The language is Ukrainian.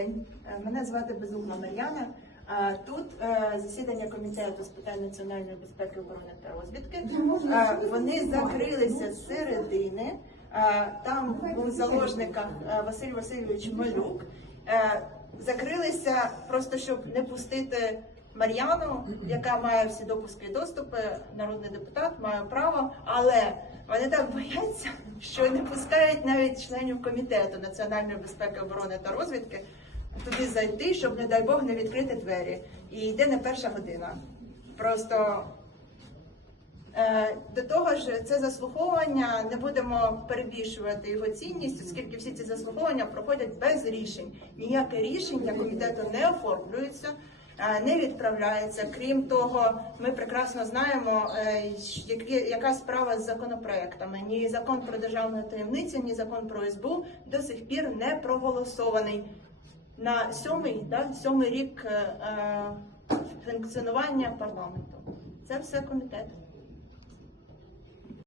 день. Е, Мене звати Безугла Мар'яна. Е, Тут е, засідання комітету з питань національної безпеки, оборони та розвідки. Вони закрилися з середини. Там був заложниках Василь Васильович Малюк. Закрилися просто щоб не пустити Мар'яну, яка має всі допуски і доступи, народний депутат, має право, але вони так бояться, що не пускають навіть членів комітету національної безпеки, оборони та розвідки туди зайти, щоб, не дай Бог, не відкрити двері. І йде не перша година. Просто Е, До того ж, це заслуховування не будемо перебільшувати його цінність, оскільки всі ці заслуховування проходять без рішень. Ніяке рішення комітету не оформлюється, е, не відправляється. Крім того, ми прекрасно знаємо, е, яка справа з законопроектами. Ні закон про державну таємницю, ні закон про СБУ до сих пір не проголосований на сьомий, да, сьомий рік е, е, функціонування парламенту. Це все комітет.